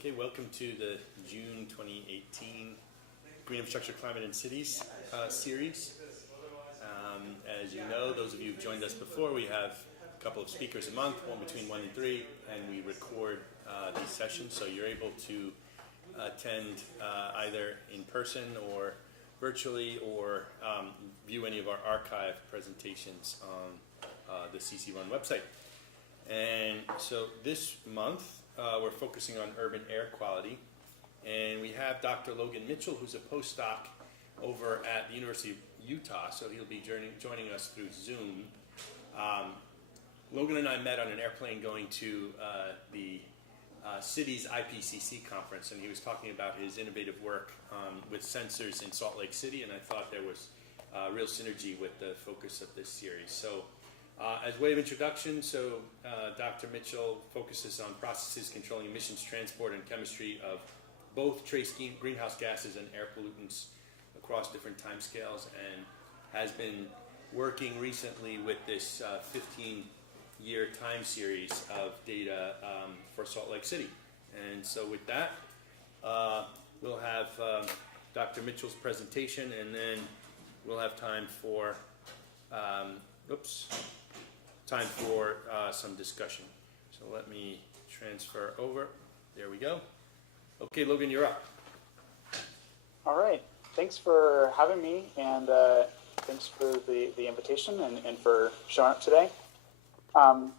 Okay, welcome to the June 2018 Green Infrastructure, Climate, and Cities series. As you know, those of you who've joined us before, we have a couple of speakers a month, one between 1 and 3, and we record these sessions, so you're able to attend either in person or virtually, or view any of our archive presentations on the CC Run website. And so this month, we're focusing on urban air quality, and we have Dr. Logan Mitchell, who's a postdoc over at the University of Utah, so he'll be joining us through Zoom. Logan and I met on an airplane going to the city's IPCC conference, and he was talking about his innovative work with sensors in Salt Lake City, and I thought there was real synergy with the focus of this series. So as way of introduction, Dr. Mitchell focuses on processes controlling emissions, transport, and chemistry of both trace greenhouse gases and air pollutants across different timescales, and has been working recently with this 15-year time series of data for Salt Lake City. And so with that, we'll have Dr. Mitchell's presentation, and then we'll have time for some discussion. So let me transfer over. There we go. Okay, Logan, you're up. All right. Thanks for having me, and thanks for the invitation and for showing up today. I'm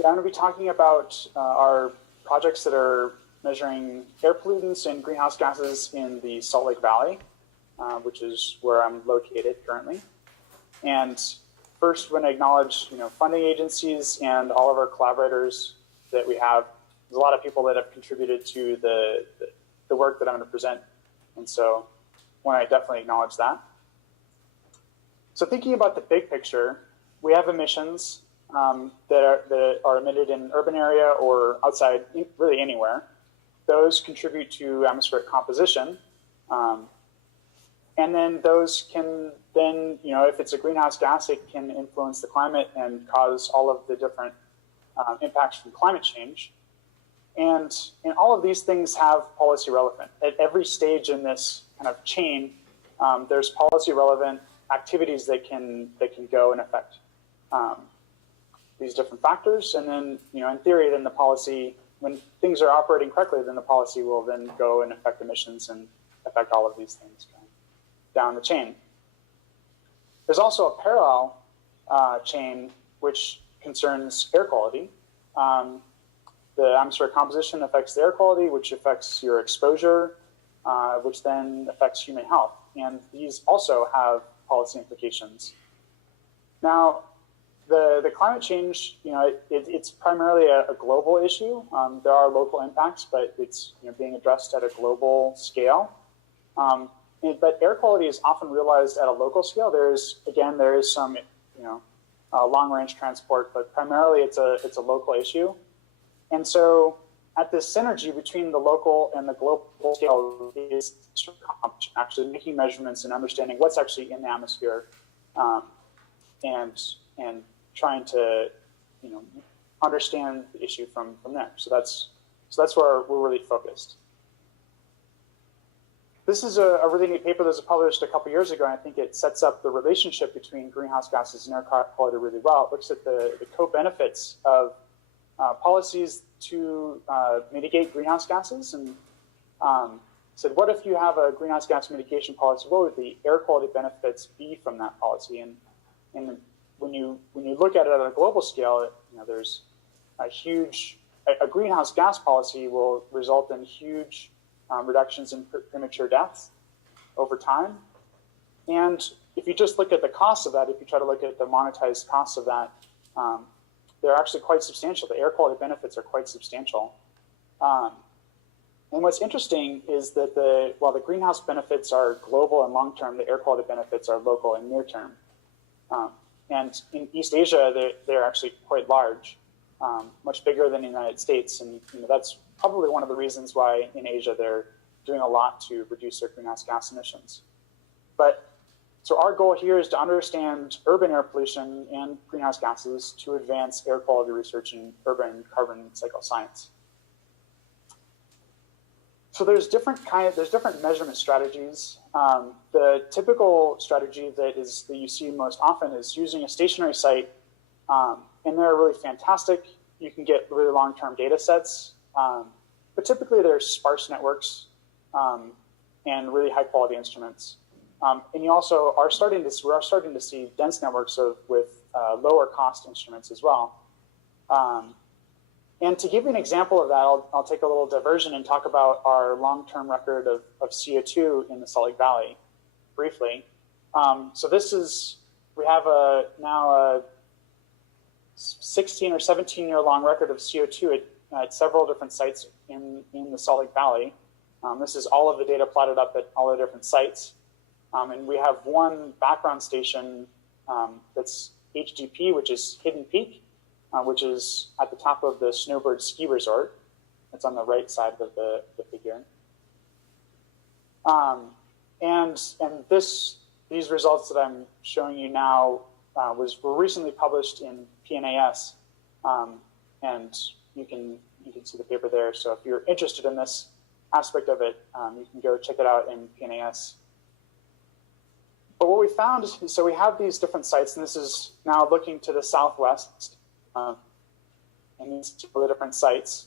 going to be talking about our projects that are measuring air pollutants and greenhouse gases in the Salt Lake Valley, which is where I'm located currently. And first, I want to acknowledge, funding agencies and all of our collaborators that we have. There's a lot of people that have contributed to the work that I'm going to present, and so I want to definitely acknowledge that. So thinking about the big picture, we have emissions that are emitted in an urban area or outside, really anywhere. Those contribute to atmospheric composition. And then those can then, if it's a greenhouse gas, it can influence the climate and cause all of the different impacts from climate change. And all of these things have policy relevant. At every stage in this kind of chain, there's policy relevant activities that can go and affect these different factors. And then, in theory, then the policy, when things are operating correctly, then the policy will then go and affect emissions and affect all of these things down the chain. There's also a parallel chain which concerns air quality. The atmospheric composition affects the air quality, which affects your exposure, which then affects human health. And these also have policy implications. Now, the climate change, it's primarily a global issue. There are local impacts, but it's being addressed at a global scale. But air quality is often realized at a local scale. There is some, long-range transport, but primarily it's a local issue. And so, at this synergy between the local and the global scale is actually making measurements and understanding what's actually in the atmosphere, and trying to, understand the issue from there. So that's where we're really focused. This is a really neat paper that was published a couple years ago, and I think it sets up the relationship between greenhouse gases and air quality really well. It looks at the co-benefits of policies to mitigate greenhouse gases, and said, what if you have a greenhouse gas mitigation policy? What would the air quality benefits be from that policy? And when you look at it at a global scale, there's a greenhouse gas policy will result in huge reductions in premature deaths over time. And if you just look at the cost of that, if you try to look at the monetized costs of that, they're actually quite substantial. The air quality benefits are quite substantial. And what's interesting is that while the greenhouse benefits are global and long-term, the air quality benefits are local and near-term. And in East Asia, they're actually quite large, much bigger than the United States. And that's probably one of the reasons why in Asia they're doing a lot to reduce their greenhouse gas emissions. So our goal here is to understand urban air pollution and greenhouse gases to advance air quality research in urban carbon cycle science. So there's different measurement strategies. The typical strategy that you see most often is using a stationary site, and they're really fantastic. You can get really long-term data sets, but typically they're sparse networks and really high-quality instruments. And you also are starting to see dense networks with lower-cost instruments as well. And to give you an example of that, I'll take a little diversion and talk about our long-term record of CO2 in the Salt Lake Valley briefly. So we have now a 16 or 17 year long record of CO2 at several different sites in the Salt Lake Valley. This is all of the data plotted up at all the different sites. And we have one background station that's HDP, which is Hidden Peak, which is at the top of the Snowbird Ski Resort. It's on the right side of the figure. And these results that I'm showing you now were recently published in PNAS, and you can see the paper there. So if you're interested in this aspect of it, you can go check it out in PNAS. But what we found is, so we have these different sites, and this is now looking to the southwest, and these two are the different sites.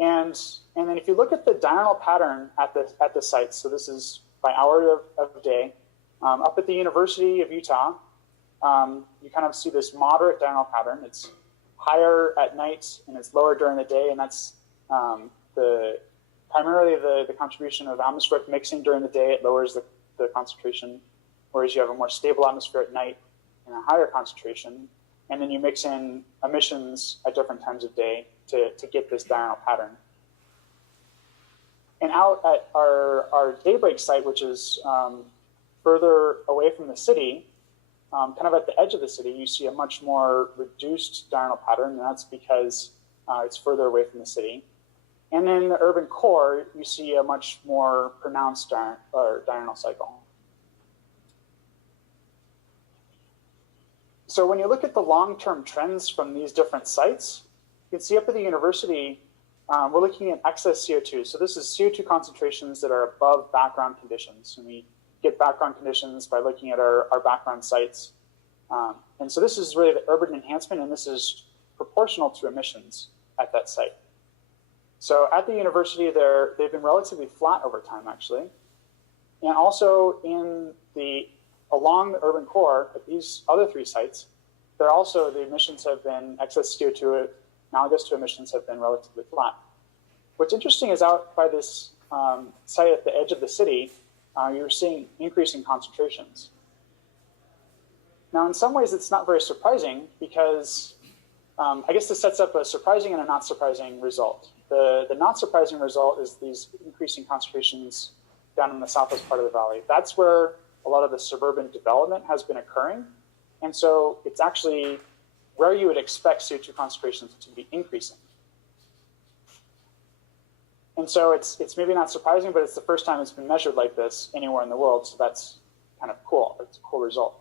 And then if you look at the diurnal pattern at the sites, so this is by hour of day, up at the University of Utah, you kind of see this moderate diurnal pattern. It's higher at night and it's lower during the day, and that's primarily the contribution of atmospheric mixing during the day. It lowers the concentration, whereas you have a more stable atmosphere at night and a higher concentration. And then you mix in emissions at different times of day to get this diurnal pattern. And out at our daybreak site, which is further away from the city, kind of at the edge of the city, you see a much more reduced diurnal pattern, and that's because it's further away from the city. And then in the urban core, you see a much more pronounced diurnal cycle. So when you look at the long-term trends from these different sites, you can see up at the university, we're looking at excess CO2. So this is CO2 concentrations that are above background conditions. And we get background conditions by looking at our background sites. And so this is really the urban enhancement, and this is proportional to emissions at that site. So at the university, they've been relatively flat over time, actually. And also along the urban core at these other three sites, the emissions have been, excess CO2 analogous to emissions have been relatively flat. What's interesting is out by this site at the edge of the city, you're seeing increasing concentrations. Now, in some ways, it's not very surprising because I guess this sets up a surprising and a not surprising result. The not surprising result is these increasing concentrations down in the southwest part of the valley. That's where a lot of the suburban development has been occurring. And so it's actually where you would expect CO2 concentrations to be increasing. And so it's maybe not surprising, but it's the first time it's been measured like this anywhere in the world. So that's kind of cool. It's a cool result.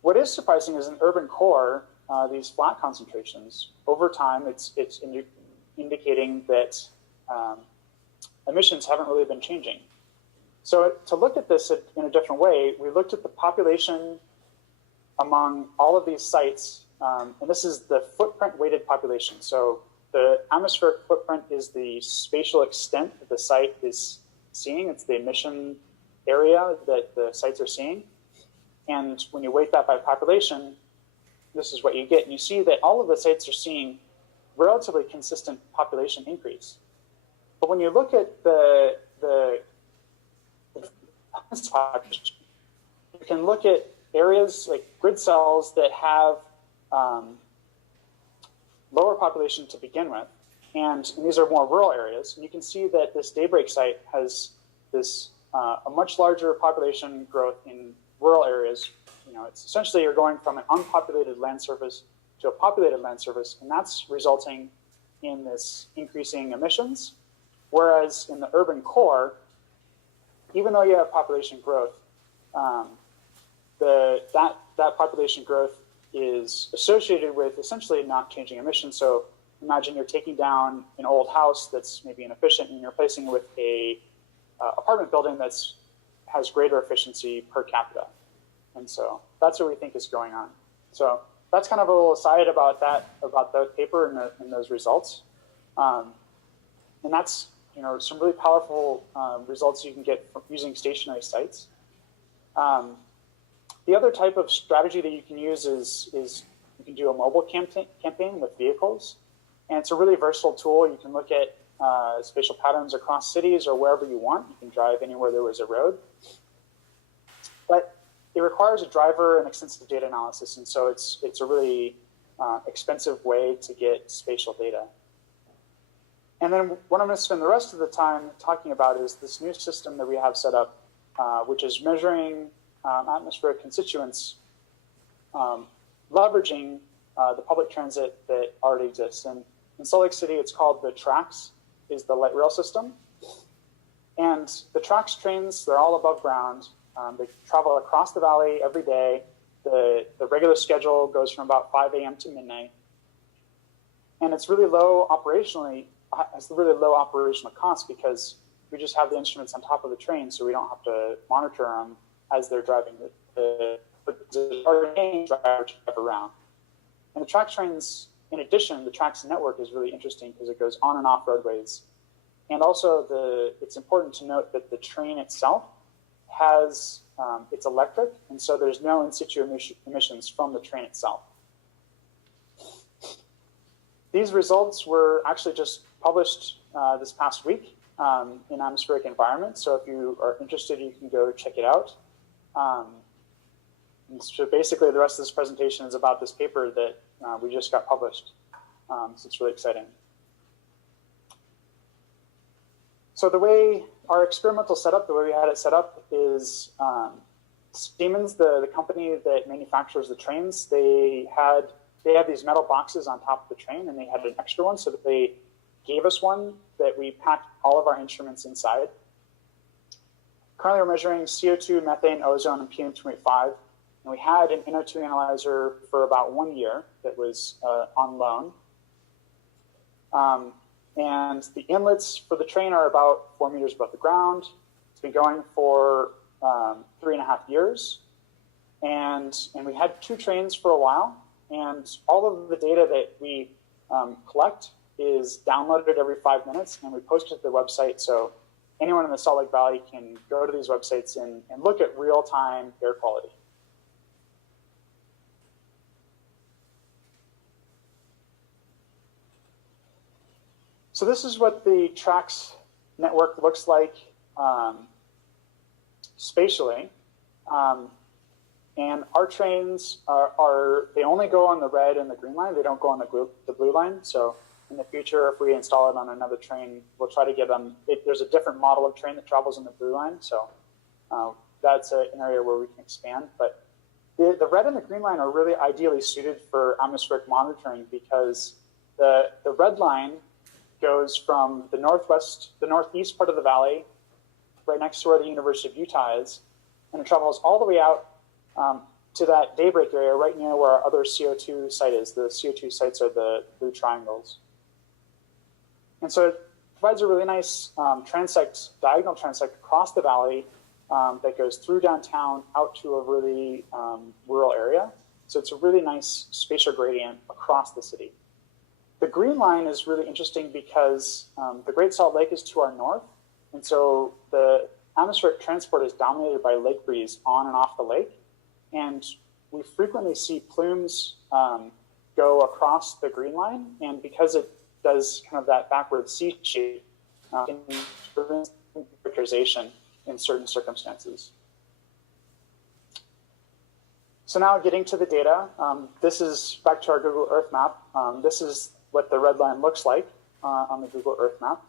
What is surprising is in urban core, these flat concentrations, over time, it's indicating that emissions haven't really been changing. So to look at this in a different way, we looked at the population among all of these sites, and this is the footprint weighted population. So the atmospheric footprint is the spatial extent that the site is seeing. It's the emission area that the sites are seeing. And when you weight that by population, this is what you get. And you see that all of the sites are seeing relatively consistent population increase. But when you look at the you can look at areas like grid cells that have lower population to begin with, and these are more rural areas. And you can see that this daybreak site has this a much larger population growth in rural areas. You know, it's essentially you're going from an unpopulated land surface to a populated land surface, and that's resulting in this increasing emissions. Whereas in the urban core, even though you have population growth, that population growth is associated with essentially not changing emissions. So imagine you're taking down an old house that's maybe inefficient and you're replacing it with a apartment building has greater efficiency per capita. And so that's what we think is going on. So that's kind of a little aside about the paper and those results. And that's some really powerful results you can get from using stationary sites. The other type of strategy that you can use is you can do a mobile campaign with vehicles. And it's a really versatile tool. You can look at spatial patterns across cities or wherever you want. You can drive anywhere there was a road. But it requires a driver and extensive data analysis. And so it's a really expensive way to get spatial data. And then what I'm going to spend the rest of the time talking about is this new system that we have set up, which is measuring atmospheric constituents, leveraging the public transit that already exists. And in Salt Lake City, it's called the TRAX, is the light rail system. And the TRAX trains, they're all above ground. They travel across the valley every day. The regular schedule goes from about 5 a.m. to midnight. And it's really low operationally, has really low operational cost because we just have the instruments on top of the train, so we don't have to monitor them as they're driving the drive around. And the TRAX trains, in addition, the TRAX network is really interesting because it goes on and off roadways. And also, it's important to note that the train itself has, it's electric, and so there's no in situ emissions from the train itself. These results were actually just published this past week in Atmospheric Environment. So if you are interested, you can go check it out. And so basically, the rest of this presentation is about this paper that we just got published. So it's really exciting. So the way our experimental setup, the way we had it set up is Siemens, the company that manufactures the trains, they have these metal boxes on top of the train, and they had an extra one, so that they gave us one that we packed all of our instruments inside. Currently, we're measuring CO2, methane, ozone, and PM2.5. And we had an NO2 analyzer for about 1 year that was on loan. And the inlets for the train are about 4 meters above the ground. It's been going for 3.5 years. And we had 2 trains for a while. And all of the data that we collect is downloaded every 5 minutes, and we post it to the website. So anyone in the Salt Lake Valley can go to these websites and look at real-time air quality. So this is what the TRAX network looks like spatially. And our trains they only go on the red and the green line. They don't go on the blue line. So in the future, if we install it on another train, we'll try to get them. There's a different model of train that travels in the blue line. So that's an area where we can expand. But the red and the green line are really ideally suited for atmospheric monitoring because the red line goes from the northeast part of the valley, right next to where the University of Utah is, and it travels all the way out to that Daybreak area right near where our other CO2 site is. The CO2 sites are the blue triangles. And so it provides a really nice diagonal transect across the valley that goes through downtown out to a really rural area. So it's a really nice spatial gradient across the city. The green line is really interesting because the Great Salt Lake is to our north. And so the atmospheric transport is dominated by lake breeze on and off the lake. And we frequently see plumes go across the green line. And because it does kind of that backward C shape, can prevent characterization in certain circumstances. So now getting to the data, this is back to our Google Earth map. This is what the red line looks like on the Google Earth map.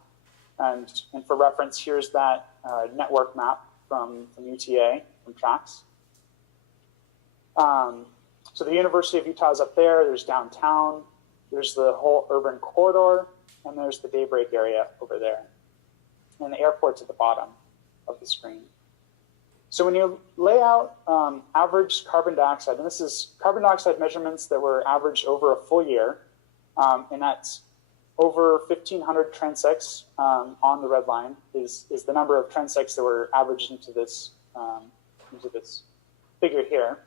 And for reference, here's that network map from UTA, from TRAX. So the University of Utah is up there. There's downtown. There's the whole urban corridor. And there's the Daybreak area over there. And the airport's at the bottom of the screen. So when you lay out average carbon dioxide, and this is carbon dioxide measurements that were averaged over a full year, and that's over 1,500 transects on the red line is the number of transects that were averaged into this figure here.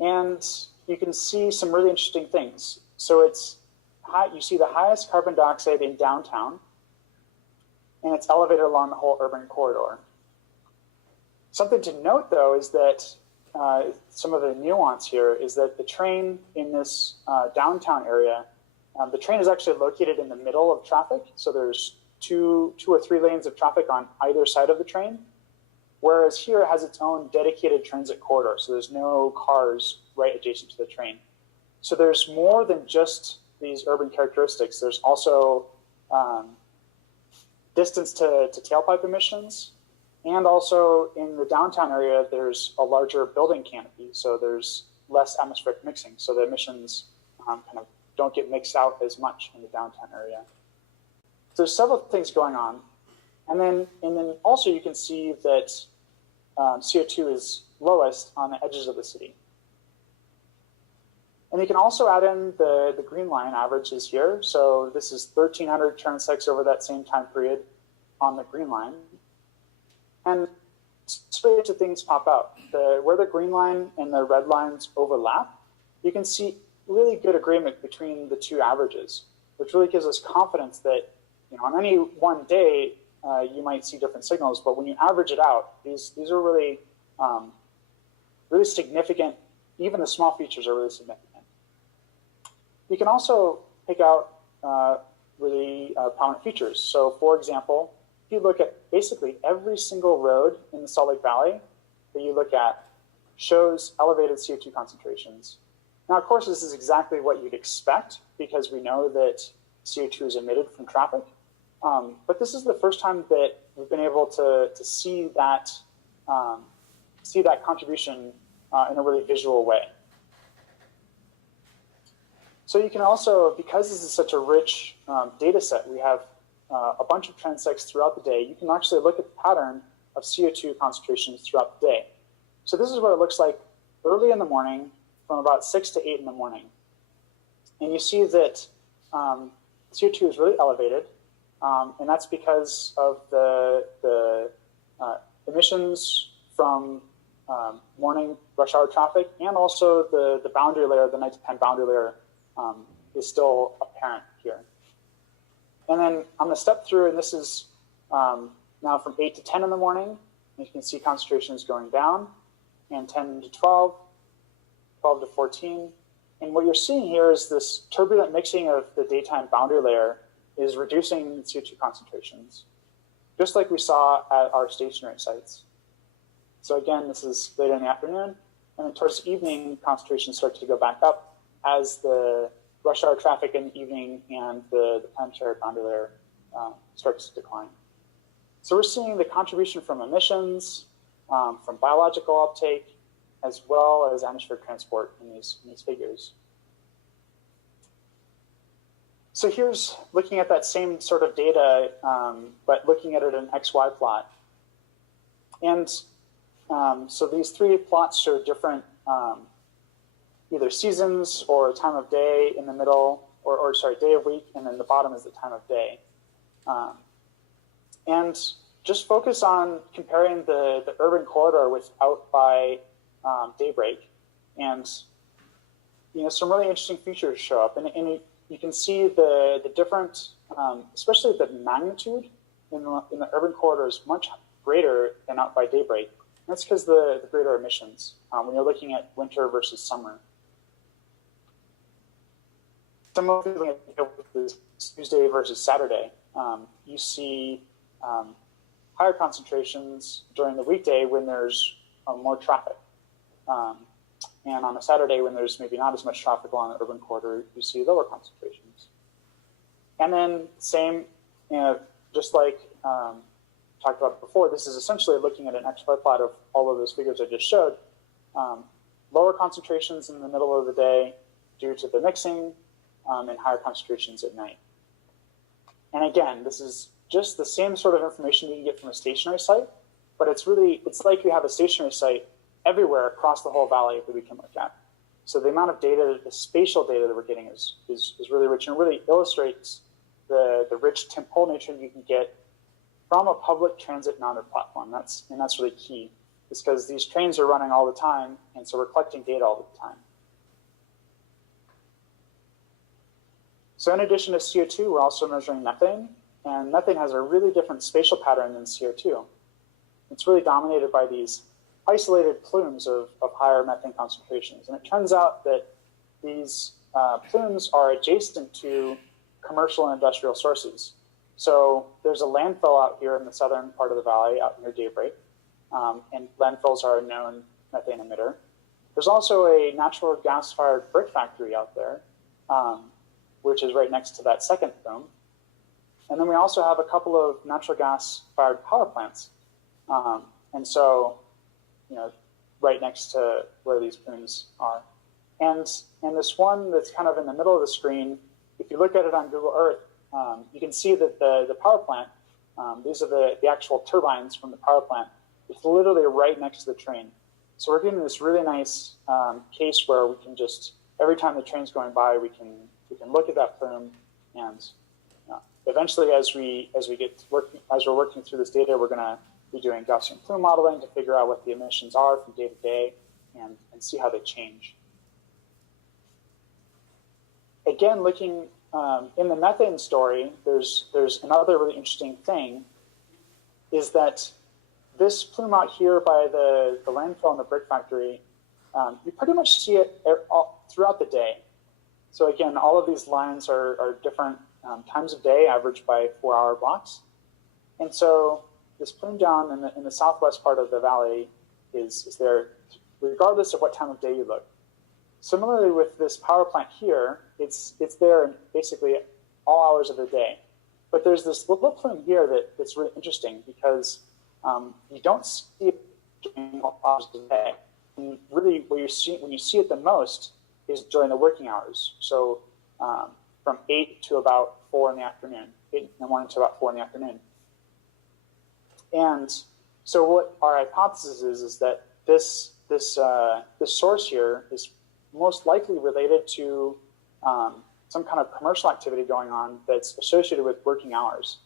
And you can see some really interesting things. So it's you see the highest carbon dioxide in downtown, and it's elevated along the whole urban corridor. Something to note, though, is that some of the nuance here is that the train in this downtown area, the train is actually located in the middle of traffic. So there's two or three lanes of traffic on either side of the train, whereas here it has its own dedicated transit corridor. So there's no cars right adjacent to the train. So there's more than just these urban characteristics. There's also distance to tailpipe emissions. And also in the downtown area, there's a larger building canopy. So there's less atmospheric mixing. So the emissions kind of don't get mixed out as much in the downtown area. So there's several things going on. And then also you can see that CO2 is lowest on the edges of the city. And you can also add in the green line averages here. So this is 1,300 transects over that same time period on the green line. And straight to things pop out. Where the green line and the red lines overlap, you can see really good agreement between the two averages, which really gives us confidence that on any one day, you might see different signals, but when you average it out, these are really, really significant. Even the small features are really significant. You can also pick out really prominent features. So for example, if you look at basically every single road in the Salt Lake Valley that you look at shows elevated CO2 concentrations. Now, of course, this is exactly what you'd expect because we know that CO2 is emitted from traffic. But this is the first time that we've been able to see that contribution in a really visual way. So you can also, because this is such a rich data set, we have a bunch of transects throughout the day. You can actually look at the pattern of CO2 concentrations throughout the day. So this is what it looks like early in the morning from about 6 to 8 in the morning. And you see that CO2 is really elevated, and that's because of the emissions from morning rush hour traffic, and also the boundary layer, the nighttime boundary layer is still apparent here. And then I'm going to step through, and this is now from 8 to 10 in the morning. You can see concentrations going down, and 10 to 12, 12 to 14. And what you're seeing here is this turbulent mixing of the daytime boundary layer is reducing CO2 concentrations, just like we saw at our stationary sites. So again, this is later in the afternoon, and then towards the evening, concentrations start to go back up as the rush hour traffic in the evening and the planetary boundary layer starts to decline. So we're seeing the contribution from emissions, from biological uptake, as well as atmospheric transport in these figures. So here's looking at that same sort of data, but looking at it in XY plot. And so these three plots show different either seasons or time of day in the middle, or sorry, day of week, and then the bottom is the time of day. And just focus on comparing the urban corridor with out by daybreak. And some really interesting features show up. And you can see the different, especially the magnitude in the urban corridor is much greater than out by daybreak. And that's because the greater emissions when you're looking at winter versus summer. Similarly, with Tuesday versus Saturday, you see higher concentrations during the weekday when there's more traffic. And on a Saturday when there's maybe not as much traffic along the urban corridor, you see lower concentrations. And then same, just like talked about before, this is essentially looking at an XY plot of all of those figures I just showed. Lower concentrations in the middle of the day due to the mixing, and higher concentrations at night. And again, this is just the same sort of information you can get from a stationary site, but it's like you have a stationary site everywhere across the whole valley that we can look at. So the amount of data, the spatial data that we're getting is really rich, and really illustrates the rich temporal nature you can get from a public transit mounted platform. That's really key. It's because these trains are running all the time, and so we're collecting data all the time. So in addition to CO2, we're also measuring methane, and methane has a really different spatial pattern than CO2. It's really dominated by these isolated plumes of higher methane concentrations. And it turns out that these plumes are adjacent to commercial and industrial sources. So there's a landfill out here in the southern part of the valley, out near Daybreak, and landfills are a known methane emitter. There's also a natural gas-fired brick factory out there, which is right next to that second plume. And then we also have a couple of natural gas-fired power plants. And so, right next to where these plumes are. And this one that's kind of in the middle of the screen, if you look at it on Google Earth, you can see that the power plant, these are the actual turbines from the power plant. It's literally right next to the train. So we're getting this really nice case where we can just, every time the train's going by, we can look at that plume, and eventually as we're working through this data, we're going to be doing Gaussian plume modeling to figure out what the emissions are from day to day and see how they change. Again, looking in the methane story, there's another really interesting thing, is that this plume out here by the landfill and the brick factory, you pretty much see it throughout the day. So again, all of these lines are different times of day, averaged by 4-hour blocks. And so this plume down in the southwest part of the valley is there regardless of what time of day you look. Similarly with this power plant here, it's there in basically all hours of the day. But there's this little plume here that's really interesting because you don't see it during all hours of the day. And really, when you see it the most is during the working hours. So from 8 to about 4 in the afternoon, 8 in the morning to about 4 in the afternoon. And so what our hypothesis is that this source here is most likely related to some kind of commercial activity going on that's associated with working hours.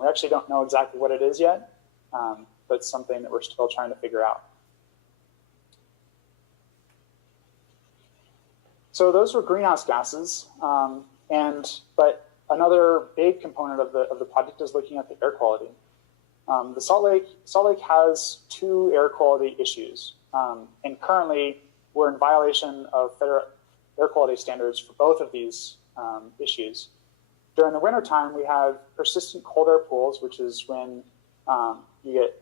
We actually don't know exactly what it is yet, but it's something that we're still trying to figure out. So those were greenhouse gases, but another big component of the project is looking at the air quality. The Salt Lake has 2 air quality issues, and currently we're in violation of federal air quality standards for both of these issues. During the wintertime, we have persistent cold air pools, which is when you get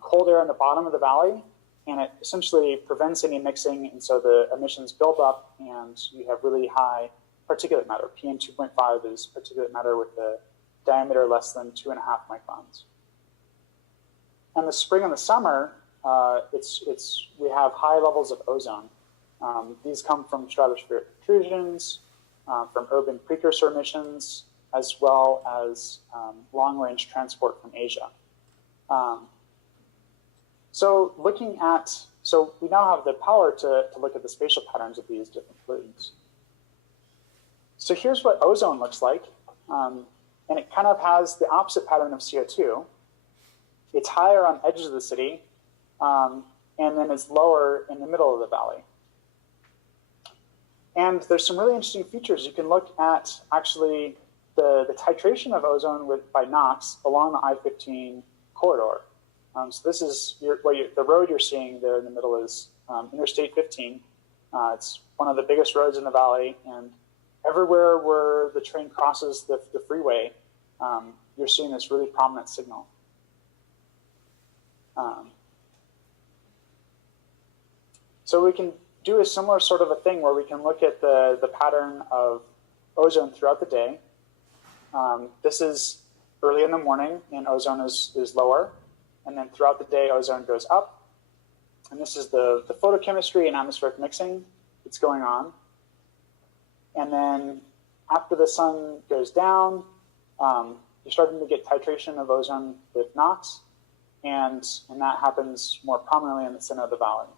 cold air in the bottom of the valley, and it essentially prevents any mixing, and so the emissions build up, and you have really high particulate matter. PM 2.5 is particulate matter with a diameter less than 2.5 microns. In the spring and the summer, we have high levels of ozone. These come from stratospheric intrusions, from urban precursor emissions, as well as long-range transport from Asia. So we now have the power to look at the spatial patterns of these different pollutants. So here's what ozone looks like, and it kind of has the opposite pattern of CO2. It's higher on edges of the city, and then it's lower in the middle of the valley. And there's some really interesting features. You can look at actually the titration of ozone by NOx along the I-15 corridor. So this is the road you're seeing there in the middle is Interstate 15. It's one of the biggest roads in the valley, and everywhere where the train crosses the freeway, you're seeing this really prominent signal. So we can do a similar sort of a thing where we can look at the pattern of ozone throughout the day. This is early in the morning, and ozone is lower. And then throughout the day, ozone goes up. And this is the photochemistry and atmospheric mixing that's going on. And then after the sun goes down, you're starting to get titration of ozone with NOx. And that happens more prominently in the center of the valley.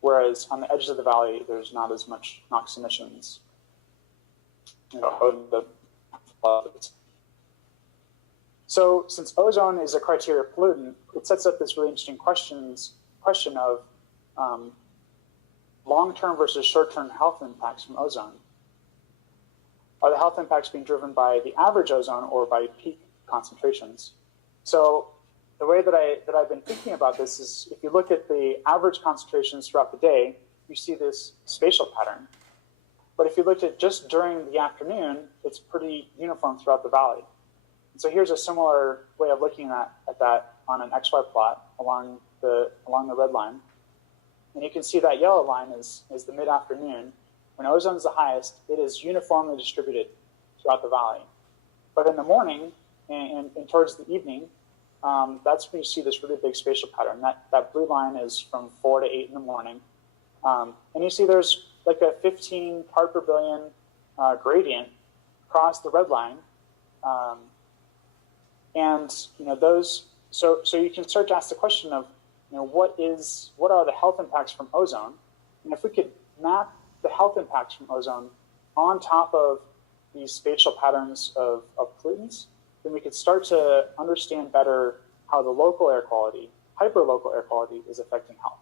whereas on the edges of the valley, there's not as much NOx emissions. So since ozone is a criteria pollutant, it sets up this really interesting question of long-term versus short-term health impacts from ozone. Are the health impacts being driven by the average ozone or by peak concentrations? So the way that I've been thinking about this is if you look at the average concentrations throughout the day, you see this spatial pattern. But if you looked at just during the afternoon, it's pretty uniform throughout the valley. And so here's a similar way of looking at that on an XY plot along the red line. And you can see that yellow line is the mid-afternoon. When ozone is the highest, it is uniformly distributed throughout the valley. But in the morning and towards the evening, that's when you see this really big spatial pattern. That blue line is from 4 to 8 in the morning. And you see there's like a 15 part per billion gradient across the red line. And those, so you can start to ask the question of, what are the health impacts from ozone? And if we could map the health impacts from ozone on top of these spatial patterns of pollutants, then we could start to understand better how the local air quality, hyperlocal air quality, is affecting health.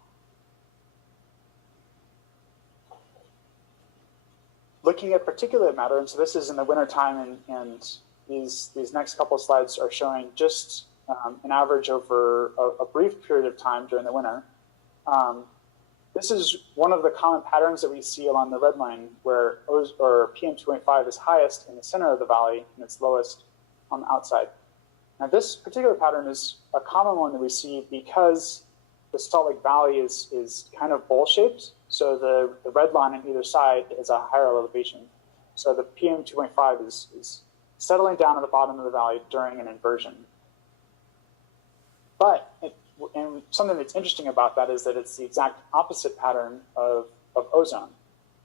Looking at particulate matter, and so this is in the wintertime, and these next couple of slides are showing just an average over a brief period of time during the winter. This is one of the common patterns that we see along the red line, where PM2.5 is highest in the center of the valley and it's lowest on the outside. Now, this particular pattern is a common one that we see because the Salt Lake Valley is kind of bowl-shaped. So the red line on either side is a higher elevation. So the PM2.5 is settling down at the bottom of the valley during an inversion. But and something that's interesting about that is that it's the exact opposite pattern of ozone.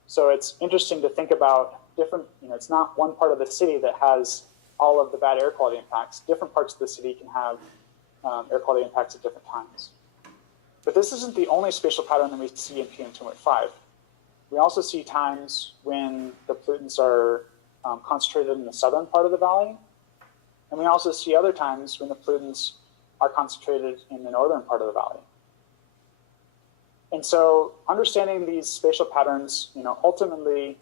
So it's interesting to think about different, it's not one part of the city that has all of the bad air quality impacts. Different parts of the city can have air quality impacts at different times. But this isn't the only spatial pattern that we see in PM2.5. We also see times when the pollutants are concentrated in the southern part of the valley. And we also see other times when the pollutants are concentrated in the northern part of the valley. And so understanding these spatial patterns, ultimately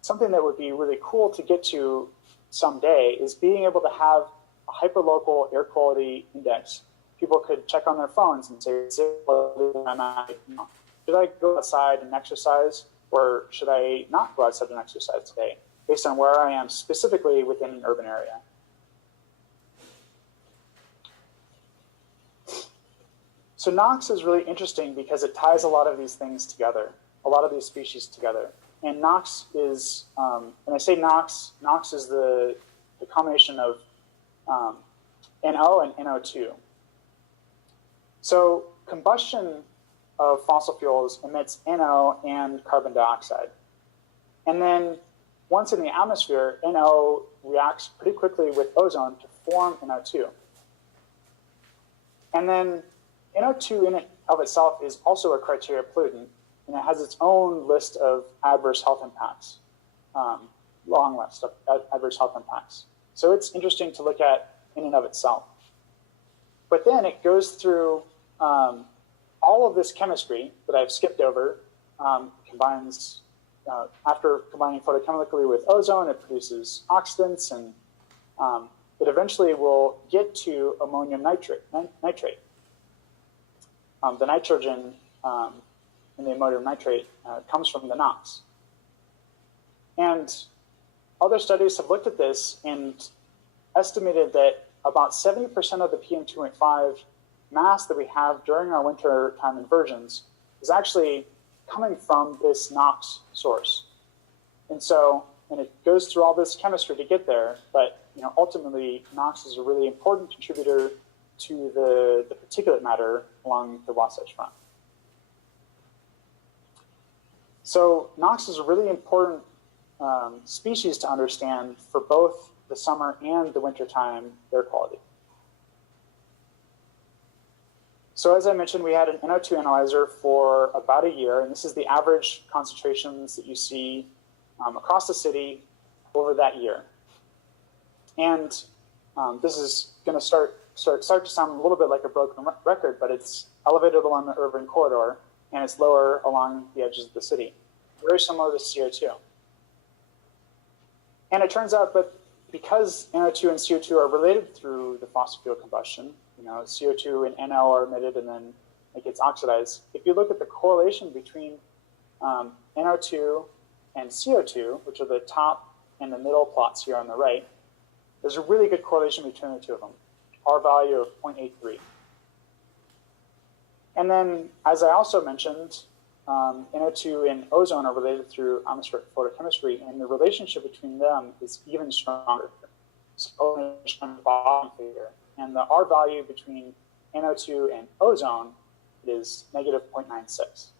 something that would be really cool to get to someday is being able to have a hyperlocal air quality index. People could check on their phones and say, should I go outside and exercise, or should I not go outside and exercise today, based on where I am specifically within an urban area. So NOx is really interesting because it ties a lot of these things together, a lot of these species together. And NOx is, when I say NOx, NOx is the combination of NO and NO2. So combustion of fossil fuels emits NO and carbon dioxide. And then once in the atmosphere, NO reacts pretty quickly with ozone to form NO2. And then NO2 in and of itself is also a criteria pollutant, and it has its own list of adverse health impacts, long list of adverse health impacts. So it's interesting to look at in and of itself. But then it goes through all of this chemistry that I've skipped over, combines, after combining photochemically with ozone, it produces oxidants, and it eventually will get to ammonium nitrate. The nitrogen in the ammonium nitrate comes from the NOx. And other studies have looked at this and estimated that about 70% of the PM2.5 mass that we have during our winter time inversions is actually coming from this NOx source. And so, and it goes through all this chemistry to get there, but ultimately NOx is a really important contributor to the particulate matter along the Wasatch Front. So NOx is a really important species to understand for both the summer and the wintertime air quality. So So as I mentioned, we had an NO2 analyzer for about a year, and this is the average concentrations that you see across the city over that year. And this is going to start to sound a little bit like a broken record, but it's elevated along the urban corridor, and it's lower along the edges of the city. Very similar to CO2. And it turns out that because NO2 and CO2 are related through the fossil fuel combustion, CO2 and NO are emitted and then it gets oxidized. If you look at the correlation between NO2 and CO2, which are the top and the middle plots here on the right, there's a really good correlation between the two of them, R value of 0.83. And then, as I also mentioned, NO2 and ozone are related through atmospheric photochemistry, and the relationship between them is even stronger. So ozone is shown in the bottom figure, and the R value between NO2 and ozone is negative 0.96. It's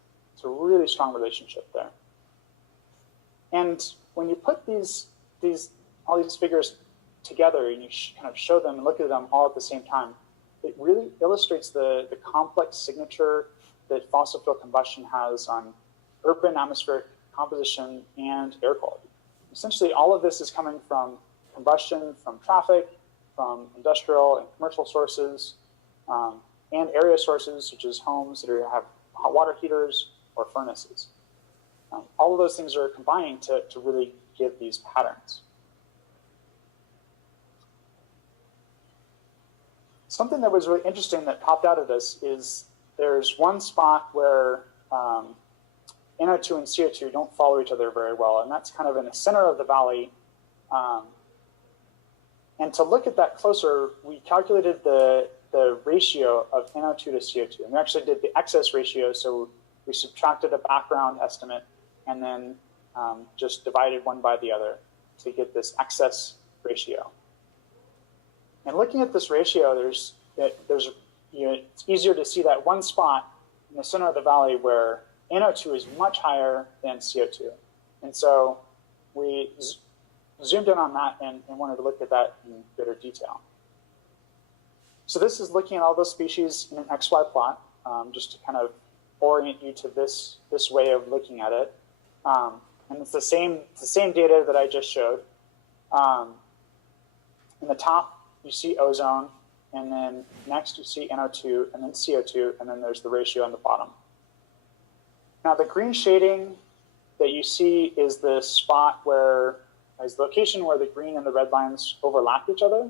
a really strong relationship there. And when you put all these figures together and you kind of show them and look at them all at the same time, it really illustrates the complex signature that fossil fuel combustion has on urban atmospheric composition and air quality. Essentially, all of this is coming from combustion, from traffic, from industrial and commercial sources, and area sources such as homes that have hot water heaters or furnaces. All of those things are combining to really give these patterns. Something that was really interesting that popped out of this is there's one spot where NO2 and CO2 don't follow each other very well, and that's kind of in the center of the valley. And to look at that closer, we calculated the ratio of NO2 to CO2. And we actually did the excess ratio, so we subtracted a background estimate and then just divided one by the other to get this excess ratio. And looking at this ratio, it's easier to see that one spot in the center of the valley where NO2 is much higher than CO2. And so we zoomed in on that and wanted to look at that in greater detail. So this is looking at all those species in an XY plot, just to kind of orient you to this way of looking at it. And it's the same data that I just showed. In the top, you see ozone, and then next you see NO2, and then CO2, and then there's the ratio on the bottom. Now the green shading that you see is the spot is the location where the green and the red lines overlap each other.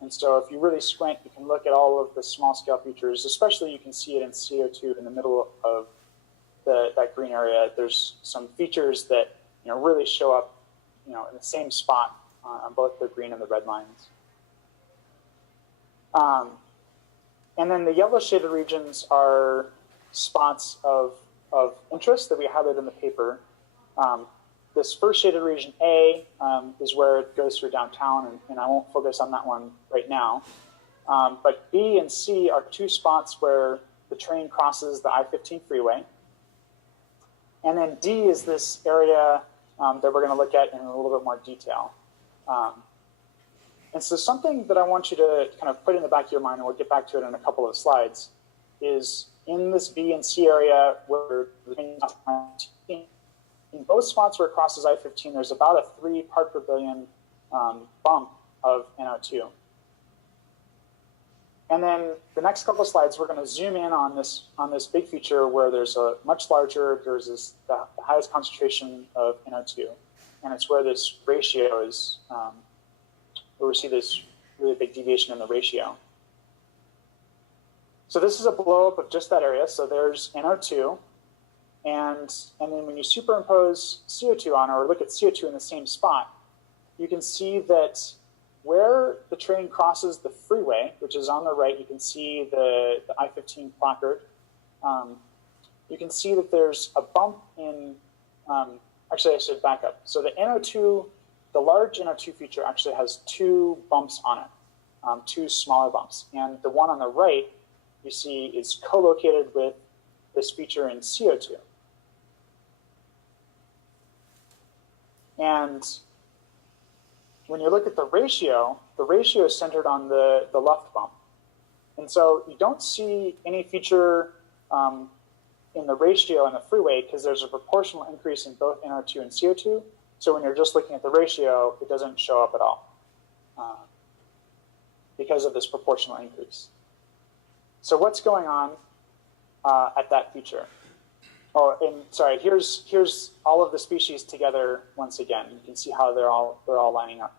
And so if you really squint, you can look at all of the small scale features, especially you can see it in CO2 in the middle of that green area. There's some features that really show up in the same spot on both the green and the red lines. And then the yellow shaded regions are spots of interest that we highlighted in the paper. This first shaded region A is where it goes through downtown, and I won't focus on that one right now. But B and C are two spots where the train crosses the I-15 freeway. And then D is this area that we're going to look at in a little bit more detail. And so something that I want you to kind of put in the back of your mind, and we'll get back to it in a couple of slides, is in this B and C area where in both spots where it crosses I-15, there's about a 3 part per billion bump of NO2. And then the next couple of slides, we're going to zoom in on this big feature where there's the highest concentration of NO2, and it's where this ratio is, where we see this really big deviation in the ratio. So this is a blow up of just that area. So there's NO2, and then when you superimpose CO2 on, or look at CO2 in the same spot, you can see that where the train crosses the freeway, which is on the right, you can see the I-15 placard. You can see that there's a bump in, actually I should back up. So the NO2, the large NO2 feature actually has 2 bumps on it, 2 smaller bumps. And the one on the right, you see, is co-located with this feature in CO2. And when you look at the ratio is centered on the left bump. And so you don't see any feature in the ratio in the freeway because there's a proportional increase in both NO2 and CO2. So when you're just looking at the ratio, it doesn't show up at all because of this proportional increase. So what's going on at that feature? Oh, and sorry, here's all of the species together once again. You can see how they're all lining up.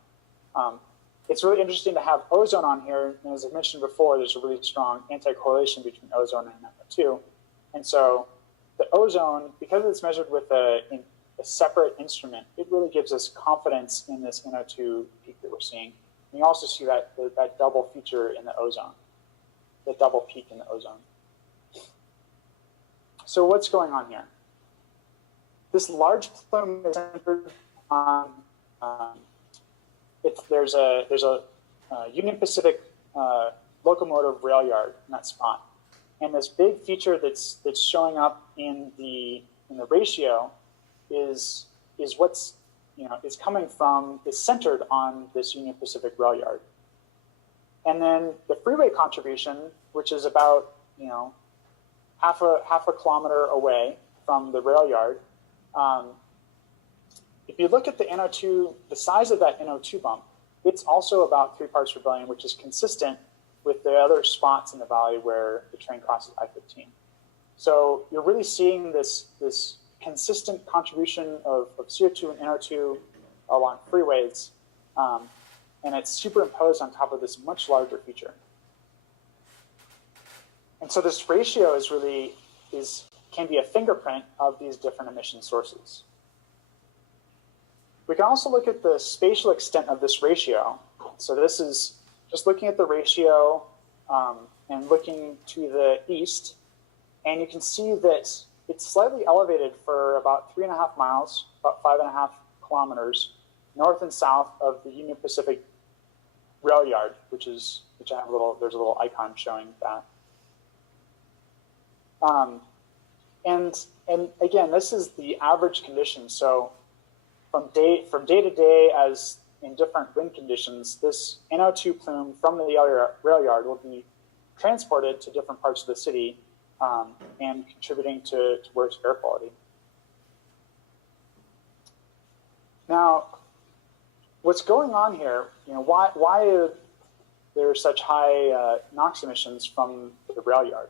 It's really interesting to have ozone on here, and as I mentioned before, there's a really strong anti-correlation between ozone and NO2. And so the ozone, because it's measured with a separate instrument, it really gives us confidence in this NO2 peak that we're seeing. And you also see that double feature in the ozone, the double peak in the ozone. So what's going on here? This large plume is centered on, there's a Union Pacific locomotive rail yard in that spot. And this big feature that's showing up in the ratio is what's, is coming from, is centered on this Union Pacific rail yard. And then the freeway contribution, which is about, half a kilometer away from the rail yard. If you look at the NO2, the size of that NO2 bump, it's also about 3 parts per billion, which is consistent with the other spots in the valley where the train crosses I-15. So you're really seeing this consistent contribution of CO2 and NO2 along freeways, and it's superimposed on top of this much larger feature. And so this ratio can be a fingerprint of these different emission sources. We can also look at the spatial extent of this ratio. So this is just looking at the ratio and looking to the east, and you can see that it's slightly elevated for about 3.5 miles, about 5.5 kilometers, north and south of the Union Pacific rail yard, which I have there's a little icon showing that. And again, this is the average condition. So from day to day, as in different wind conditions, this NO2 plume from the rail yard will be transported to different parts of the city and contributing to worse air quality. Now, what's going on here? Why are there such high NOx emissions from the rail yard?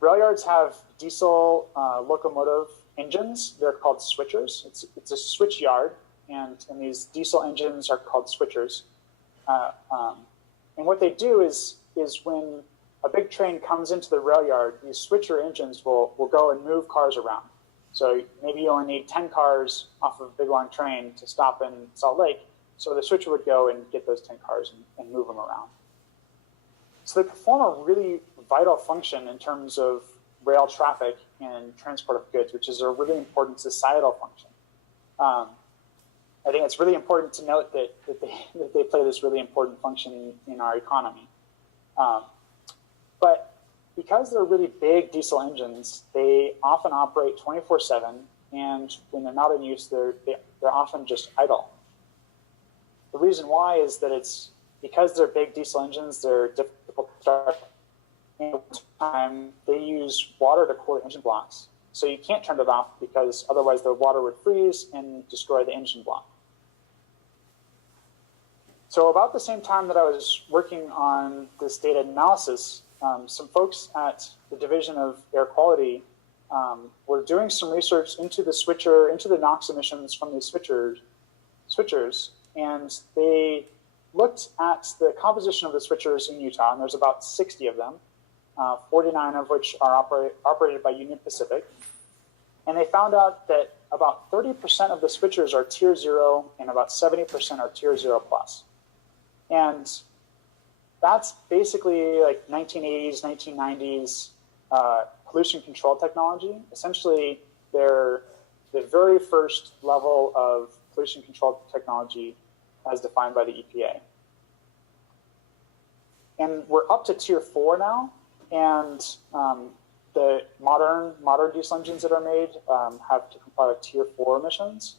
Rail yards have diesel locomotive engines. They're called switchers. It's a switch yard, and these diesel engines are called switchers. And what they do is when a big train comes into the rail yard, these switcher engines will go and move cars around. So maybe you only need 10 cars off of a big long train to stop in Salt Lake. So the switcher would go and get those 10 cars and move them around. So they perform a really vital function in terms of rail traffic and transport of goods, which is a really important societal function. I think it's really important to note that they play this really important function in our economy. But because they're really big diesel engines, they often operate 24/7, and when they're not in use, they're often just idle. The reason why is that it's because they're big diesel engines, they're difficult to start. And over time, they use water to cool the engine blocks. So you can't turn it off because otherwise the water would freeze and destroy the engine block. So about the same time that I was working on this data analysis, some folks at the Division of Air Quality were doing some research into the NOx emissions from these switchers, and they looked at the composition of the switchers in Utah, and there's about 60 of them, 49 of which are operated by Union Pacific. And they found out that about 30% of the switchers are Tier 0 and about 70% are Tier 0 plus. And that's basically like 1980s, 1990s pollution control technology. Essentially, they're the very first level of pollution control technology as defined by the EPA. And we're up to Tier 4 now, and the modern diesel engines that are made have to comply with Tier 4 emissions.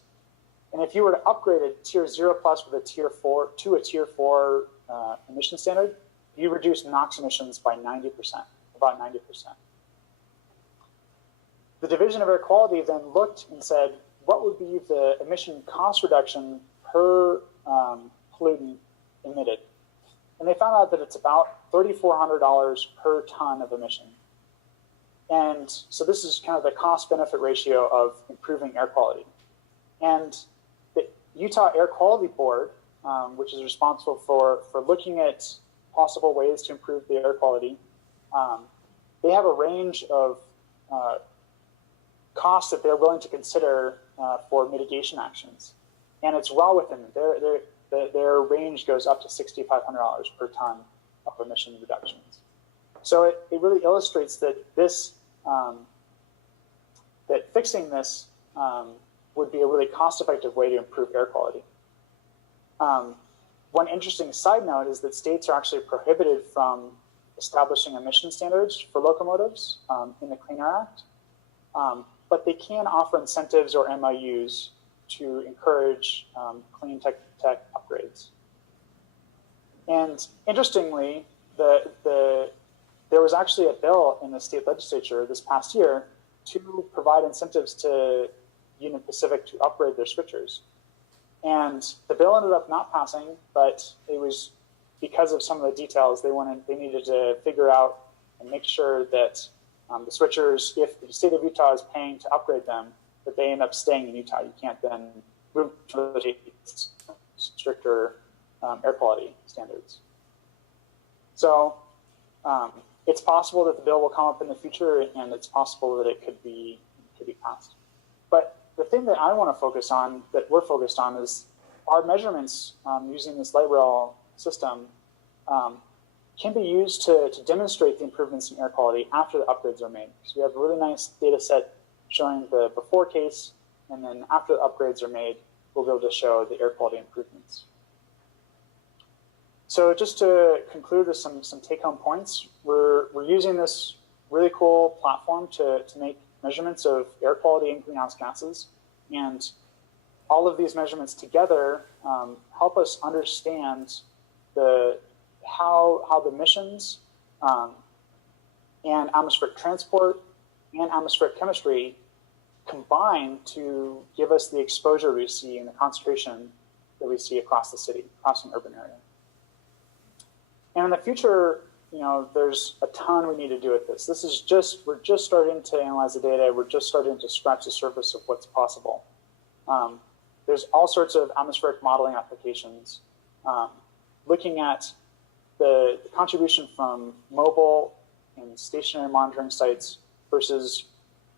And if you were to upgrade a Tier 0 plus with a Tier 4 to a Tier 4 emission standard, you reduce NOx emissions by 90%, about 90%. The Division of Air Quality then looked and said, what would be the emission cost reduction per pollutant emitted? And they found out that it's about $3,400 per ton of emission. And so this is kind of the cost-benefit ratio of improving air quality. And the Utah Air Quality Board, which is responsible for looking at possible ways to improve the air quality, they have a range of costs that they're willing to consider for mitigation actions. And it's well within their range goes up to $6,500 per ton of emission reductions. So it really illustrates that this that fixing this would be a really cost-effective way to improve air quality. One interesting side note is that states are actually prohibited from establishing emission standards for locomotives in the Clean Air Act, but they can offer incentives or MIUs to encourage clean tech upgrades. And interestingly, there was actually a bill in the state legislature this past year to provide incentives to Union Pacific to upgrade their switchers. And the bill ended up not passing, but it was because of some of the details they needed to figure out and make sure that the switchers, if the state of Utah is paying to upgrade them, that they end up staying in Utah. You can't then move to the stricter air quality standards. So it's possible that the bill will come up in the future, and it's possible that it could be passed. But the thing that I want to focus on, that we're focused on, is our measurements using this light rail system can be used to demonstrate the improvements in air quality after the upgrades are made. So we have a really nice data set showing the before case, and then after the upgrades are made, we'll be able to show the air quality improvements. So just to conclude with some take-home points, we're using this really cool platform to make measurements of air quality and greenhouse gases. And all of these measurements together help us understand how the emissions and atmospheric transport and atmospheric chemistry combine to give us the exposure we see and the concentration that we see across the city, across an urban area. And in the future, there's a ton we need to do with this. We're just starting to analyze the data. We're just starting to scratch the surface of what's possible. There's all sorts of atmospheric modeling applications, looking at the contribution from mobile and stationary monitoring sites versus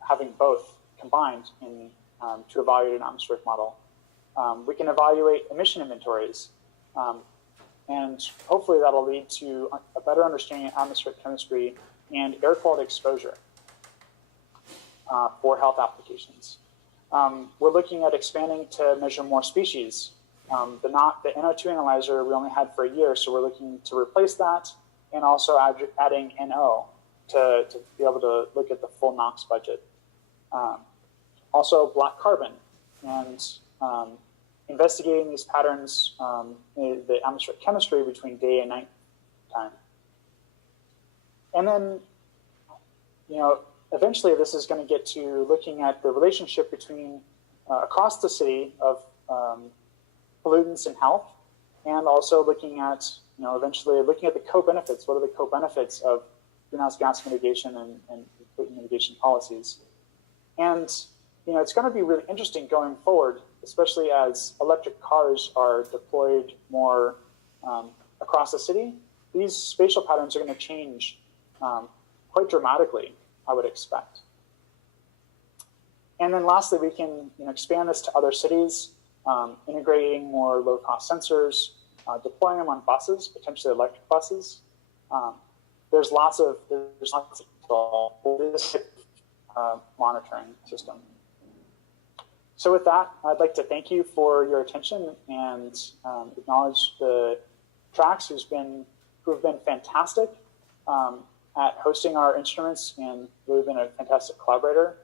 having both combined to evaluate an atmospheric model. We can evaluate emission inventories, and hopefully that'll lead to a better understanding of atmospheric chemistry and air quality exposure for health applications. We're looking at expanding to measure more species. The NO2 analyzer we only had for a year, so we're looking to replace that, and also adding NO to be able to look at the full NOx budget. Also black carbon, and investigating these patterns, the atmospheric chemistry between day and night time. And then, eventually this is going to get to looking at the relationship between across the city of pollutants and health, and also looking at, eventually looking at the co-benefits. What are the co-benefits of greenhouse gas mitigation and pollutant mitigation policies? And, it's going to be really interesting going forward, especially as electric cars are deployed more across the city. These spatial patterns are going to change quite dramatically, I would expect. And then lastly, we can expand this to other cities, integrating more low-cost sensors, deploying them on buses, potentially electric buses. There's lots of monitoring system. So with that, I'd like to thank you for your attention and acknowledge the tracks who have been fantastic at hosting our instruments and really been a fantastic collaborator,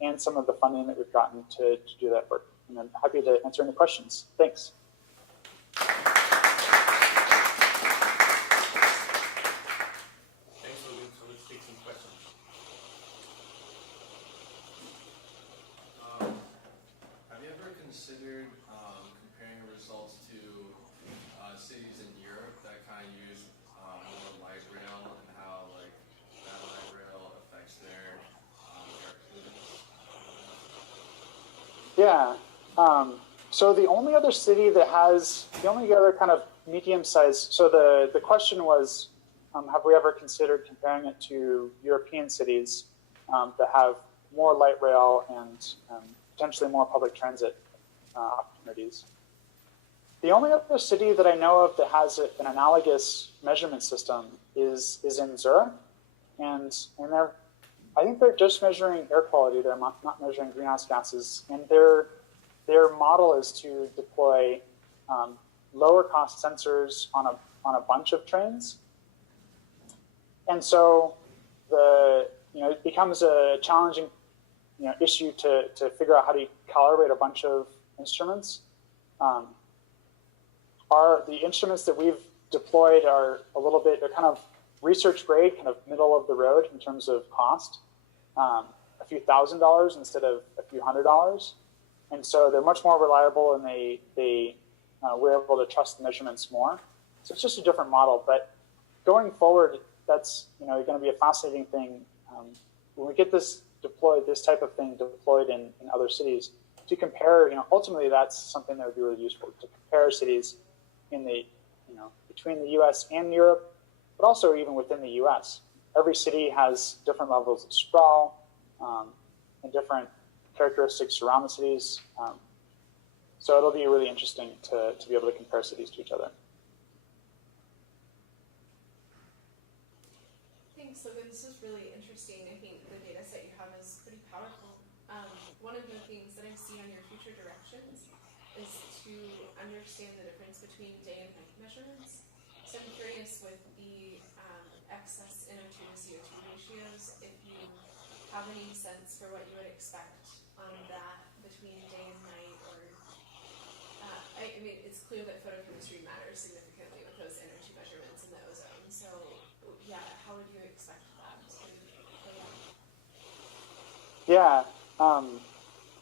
and some of the funding that we've gotten to do that work. And I'm happy to answer any questions. Thanks. results to cities in Europe that kind of use more light rail and how like that light rail affects their air pollutants? Yeah. So the only other city that has, the only other kind of medium-sized, so the question was, have we ever considered comparing it to European cities that have more light rail and potentially more public transit opportunities? The only other city that I know of that has an analogous measurement system is in Zurich, and I think they're just measuring air quality. They're not measuring greenhouse gases, and their model is to deploy lower cost sensors on a bunch of trains. And so it becomes a challenging issue to figure out how to calibrate a bunch of instruments. The instruments that we've deployed are a little bit, they're kind of research grade, kind of middle of the road in terms of cost, a few $1,000s instead of a few $100s. And so they're much more reliable, and we're able to trust the measurements more. So it's just a different model. But going forward, that's going to be a fascinating thing when we get this type of thing deployed in other cities to compare. Ultimately, that's something that would be really useful to compare cities in the between the U.S. and Europe, but also even within the U.S. Every city has different levels of sprawl and different characteristics around the cities. So it'll be really interesting to be able to compare cities to each other. Thanks, Logan. This is really interesting. I think the data set you have is pretty powerful. One of the things that I see on your future directions is to understand the difference between day and night measurements. So I'm curious with the excess NO2 to CO2 ratios, if you have any sense for what you would expect on that between day and night, or I mean, it's clear that photochemistry matters significantly with those NO2 measurements in the ozone. So yeah, how would you expect that to play out? Yeah,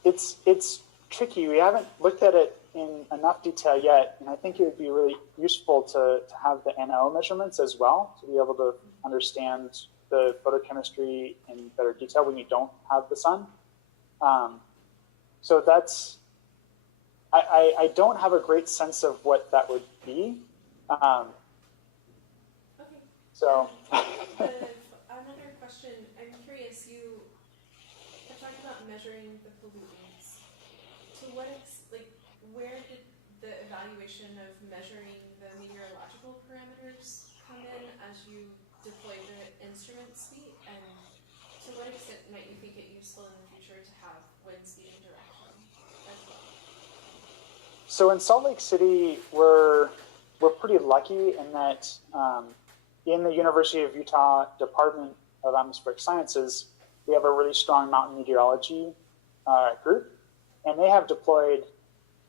it's tricky. We haven't looked at it in enough detail yet, and I think it would be really useful to have the NO measurements as well, to be able to understand the photochemistry in better detail when you don't have the sun. So that's, I don't have a great sense of what that would be. Okay. So. Another question, I'm curious, you have talked about measuring the pollutants. To what where did the evaluation of measuring the meteorological parameters come in as you deploy the instrument suite, and to what extent might you think it useful in the future to have wind speed and direction as well? So in Salt Lake City, we're pretty lucky in that in the University of Utah Department of Atmospheric Sciences, we have a really strong mountain meteorology group, and they have deployed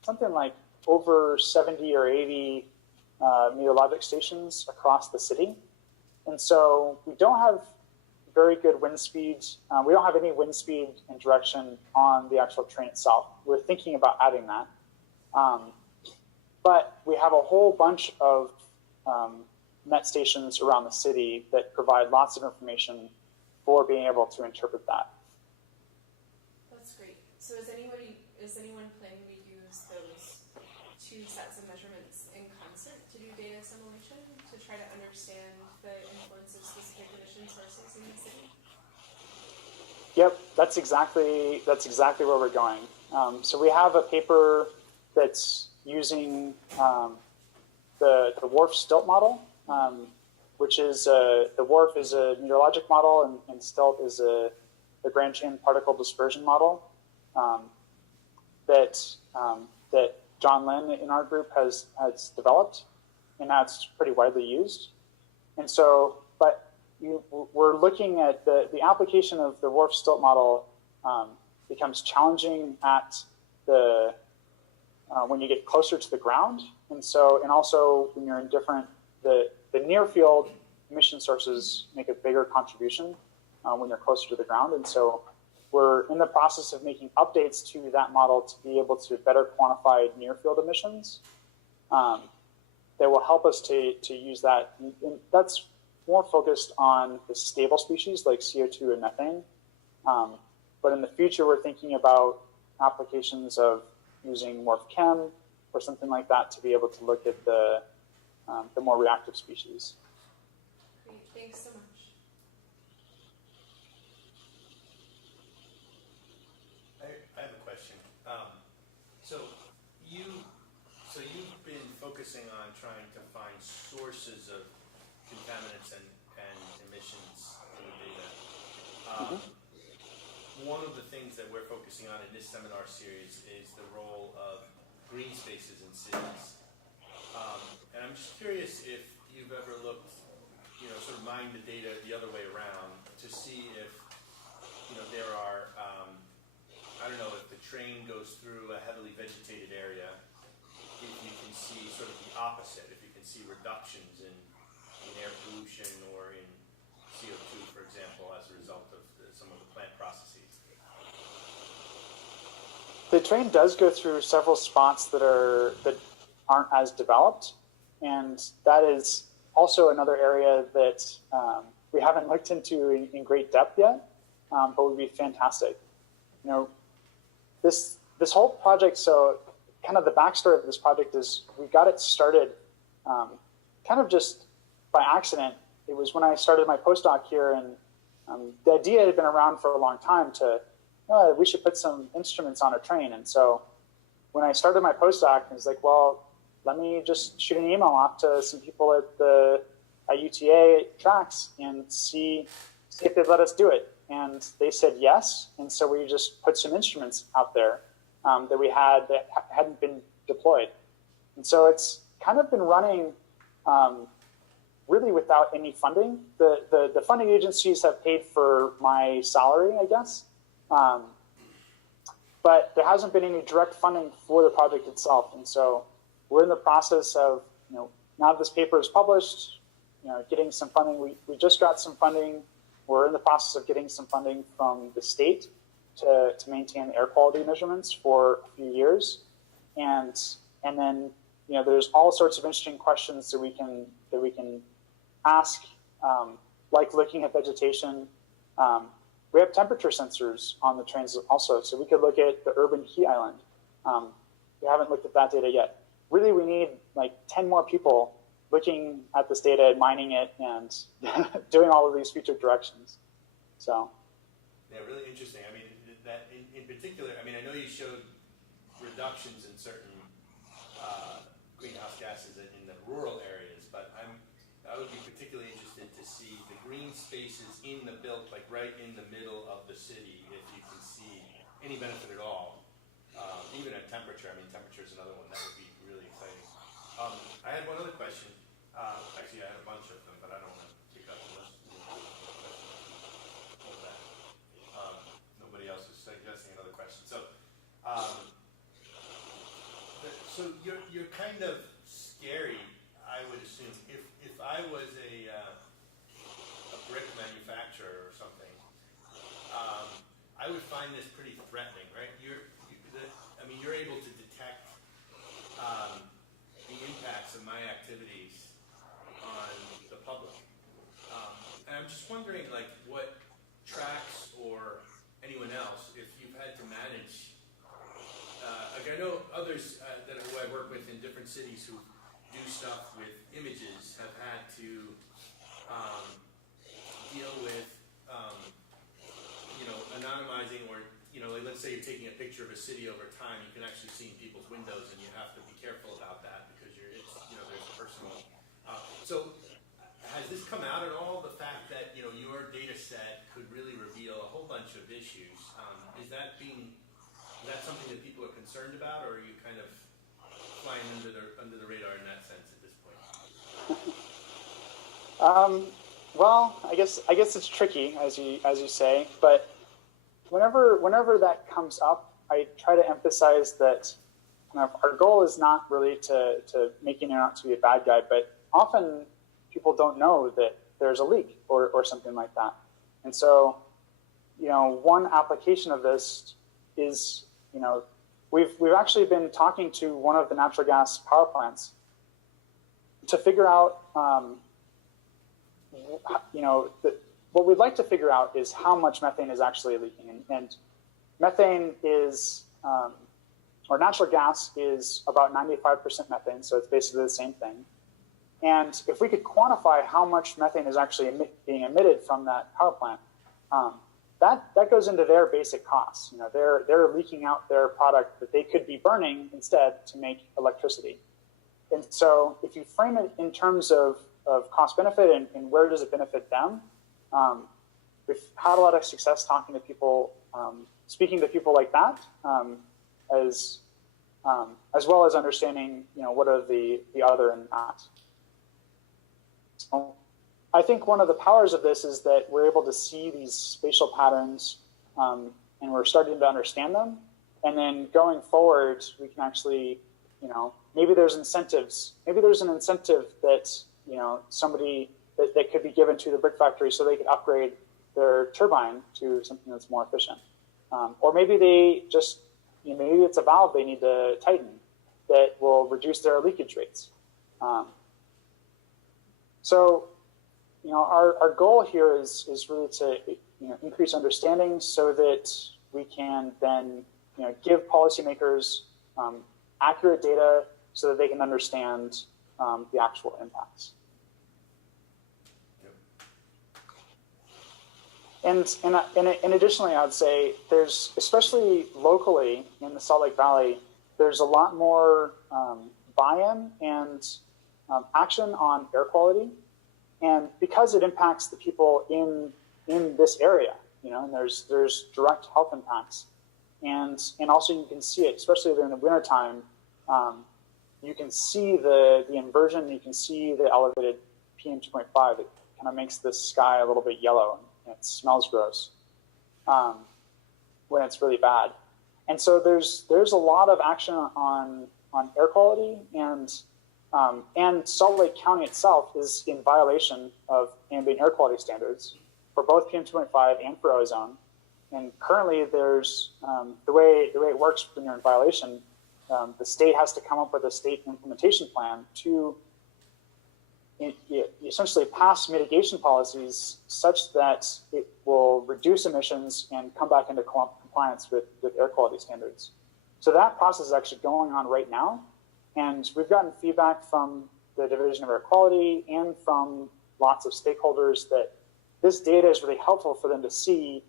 something like over 70 or 80 meteorologic stations across the city. And so we don't have very good wind speeds. We don't have any wind speed and direction on the actual train itself. We're thinking about adding that. But we have a whole bunch of met stations around the city that provide lots of information for being able to interpret that. That's great. So is anyone planning to use those two sets of measurements in concert to do data assimilation to try to understand the influence of specific emission sources in the city? Yep, that's exactly where we're going. So we have a paper that's using the WRF stilt model, which is the WRF is a meteorologic model, and stilt is a Lagrangian particle dispersion model that John Lynn in our group has developed, and that's pretty widely used. And so, but we're looking at the application of the WRF stilt model becomes challenging at the when you get closer to the ground, and also when you're in different the near field emission sources make a bigger contribution when you're closer to the ground, and so we're in the process of making updates to that model to be able to better quantify near field emissions that will help us to use that. And that's more focused on the stable species like CO2 and methane. But in the future, we're thinking about applications of using MorphChem or something like that to be able to look at the more reactive species. Great, thanks so much. I have a question. So you've been focusing on trying to find sources of contaminants and emissions in the data. One of the things that we're focusing on in this seminar series is the role of green spaces in cities. And I'm just curious if you've ever looked, sort of mined the data the other way around to see if, there are, I don't know, if the train goes through a heavily vegetated area, if you can see sort of the opposite, if you can see reductions in air pollution or in CO2, for example, as a result of some of the plant processes. The train does go through several spots that aren't as developed, and that is also another area that we haven't looked into in great depth yet, but would be fantastic. This whole project. So, kind of the backstory of this project is we got it started kind of just by accident. It was when I started my postdoc here, and the idea had been around for a long time to, we should put some instruments on a train. And so when I started my postdoc, I was like, well, let me just shoot an email off to some people at UTA tracks and see if they'd let us do it. And they said yes. And so we just put some instruments out there that we had that hadn't been deployed. And so it's kind of been running really without any funding. The funding agencies have paid for my salary, I guess. But there hasn't been any direct funding for the project itself. And so we're in the process of, now that this paper is published, getting some funding. We just got some funding. We're in the process of getting some funding from the state to maintain air quality measurements for a few years. And then, there's all sorts of interesting questions that we can ask, like looking at vegetation. We have temperature sensors on the trains also, so we could look at the urban heat island. We haven't looked at that data yet. Really, we need like 10 more people looking at this data, mining it, and doing all of these future directions. So, yeah, really interesting. I mean, that in particular, I know you showed reductions in certain greenhouse gases in the rural areas, but I would be particularly interested to see the green spaces in the built, like right in the middle of the city, if you can see any benefit at all, even at temperature. Temperature is another one that would be really exciting. I had one other question. Actually, I had a bunch of them, but I don't want to pick up those. Nobody else is suggesting another question. So you're kind of scary, I would assume. If I was a brick manufacturer or something, I would find this pretty threatening, right? You're able to detect the impacts of my activities on the public. And I'm just wondering, what tracks or anyone else, if you've had to manage, I know others who I work with in different cities who do stuff with images have had to deal with, anonymizing or, let's say you're taking a picture of a city over time, you can actually see in people's windows and you have to be careful about that because there's personal. So has this come out at all, the fact that, your data set could really reveal a whole bunch of issues? Is that something that people are concerned about, or are you kind of flying under the radar in that sense at this point? Well, I guess it's tricky, as you say, but whenever that comes up, I try to emphasize that our goal is not really to making it out to be a bad guy, but often people don't know that there's a leak or something like that. And so, one application of this is, we've actually been talking to one of the natural gas power plants to figure out, what we'd like to figure out is how much methane is actually leaking. And methane is, or natural gas is about 95% methane, so it's basically the same thing. And if we could quantify how much methane is actually being emitted from that power plant, that goes into their basic costs. They're leaking out their product that they could be burning instead to make electricity. And so if you frame it in terms of cost benefit and where does it benefit them, we've had a lot of success talking to people, speaking to people like that, as well as understanding, what are the other impacts. So I think one of the powers of this is that we're able to see these spatial patterns, and we're starting to understand them. And then going forward, we can actually, maybe there's incentives. Maybe there's an incentive that, somebody that could be given to the brick factory so they could upgrade their turbine to something that's more efficient. Or maybe they just, maybe it's a valve they need to tighten that will reduce their leakage rates. So, our goal here is really to increase understanding so that we can then give policymakers accurate data so that they can understand the actual impacts. And additionally, I would say there's, especially locally in the Salt Lake Valley, there's a lot more buy-in and action on air quality. And because it impacts the people in this area, and there's direct health impacts. And also you can see it, especially during the wintertime, you can see the inversion, you can see the elevated PM 2.5. It kind of makes the sky a little bit yellow. It smells gross when it's really bad. And so there's a lot of action on air quality, and Salt Lake County itself is in violation of ambient air quality standards for both PM 2.5 and for ozone. And currently there's the way it works when you're in violation, the state has to come up with a state implementation plan to essentially pass mitigation policies such that it will reduce emissions and come back into compliance with air quality standards. So that process is actually going on right now. And we've gotten feedback from the Division of Air Quality and from lots of stakeholders that this data is really helpful for them to see,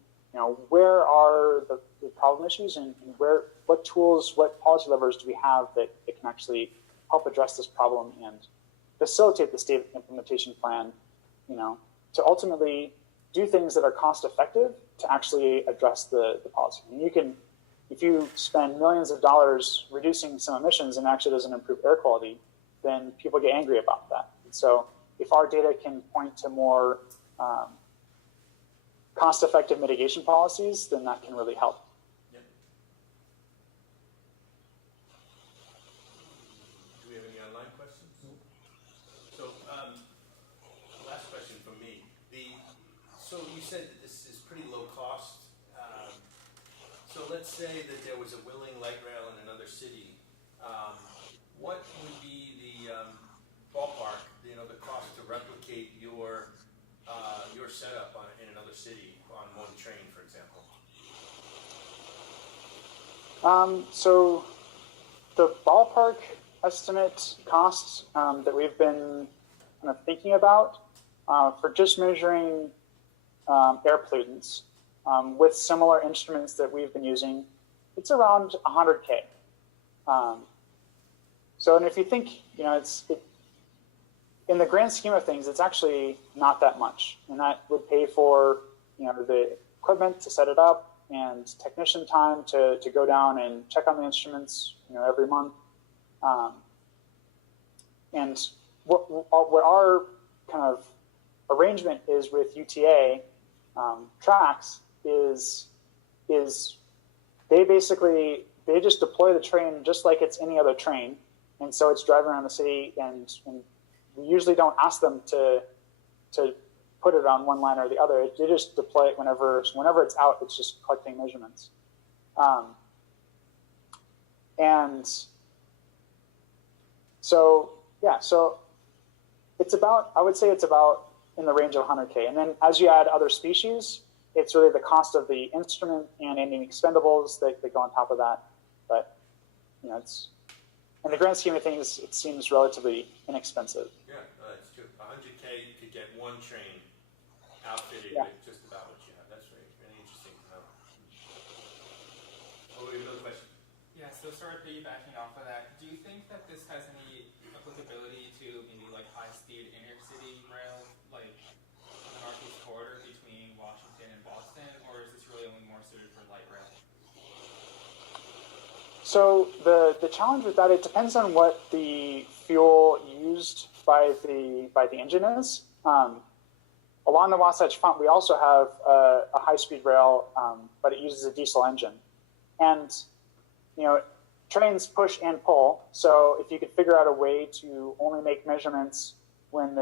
where are the problem issues and what tools, what policy levers do we have that can actually help address this problem and facilitate the state implementation plan, to ultimately do things that are cost effective to actually address the policy. I mean, if you spend millions of dollars reducing some emissions and actually doesn't improve air quality, then people get angry about that. And so if our data can point to more cost-effective mitigation policies, then that can really help. Yep. Do we have any online questions? So last question from me. So you said that this is pretty low cost. So let's say that there was a willing light rail in another city. What would be the ballpark, the cost to replicate your setup in another city on one train, for example? So the ballpark estimate costs that we've been kind of thinking about for just measuring air pollutants with similar instruments that we've been using, it's around $100K. So, and if you think, in the grand scheme of things, it's actually not that much, and that would pay for, the equipment to set it up and technician time to go down and check on the instruments, every month. And what our kind of arrangement is with UTA tracks is they just deploy the train just like it's any other train, and so it's driving around the city, and we usually don't ask them to put it on one line or the other. They just deploy it whenever it's out. It's just collecting measurements, and so I would say it's about in the range of 100K. And then as you add other species, it's really the cost of the instrument and any expendables that go on top of that. But, it's, in the grand scheme of things, it seems relatively inexpensive. Yeah, that's true. 100K, you could get one train outfitted Yeah. with just about what you have. That's really interesting to know. Oh, we have another question. Yeah, so sort of piggybacking off of that, do you think that this has any applicability to maybe like high-speed inner-city rail, like on the Northeast corridor between Washington and Boston, or is this really only more suited for light rail? So the challenge with that, it depends on what the fuel used by the engine is. Along the Wasatch Front, we also have a high-speed rail, but it uses a diesel engine. And, trains push and pull. So if you could figure out a way to only make measurements when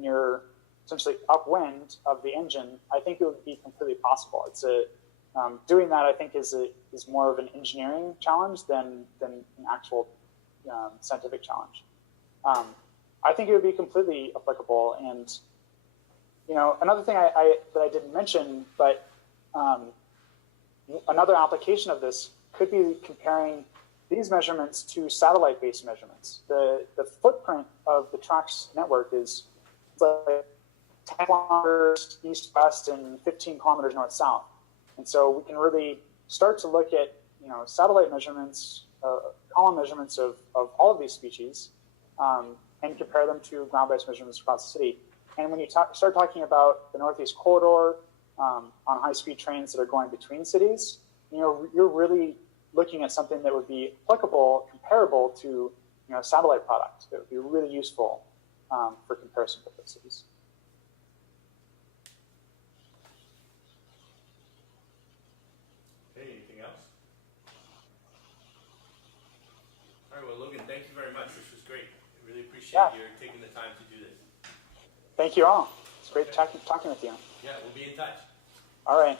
you're essentially upwind of the engine, I think it would be completely possible. It's doing that, I think, is more of an engineering challenge than an actual scientific challenge. I think it would be completely applicable. And another thing that I didn't mention, but another application of this could be comparing these measurements to satellite-based measurements. The footprint of the tracks network is like 10 kilometers east-west and 15 kilometers north-south. And so we can really start to look at satellite measurements, column measurements of all of these species, and compare them to ground-based measurements across the city. And when you start talking about the Northeast Corridor on high-speed trains that are going between cities, you're really looking at something that would be applicable, comparable to satellite products. That would be really useful for comparison purposes. Hey, anything else? All right, well, Logan, thank you very much. This was great. I really appreciate your taking the time to do this. Thank you all. It's great talking with you. Yeah, we'll be in touch. All right.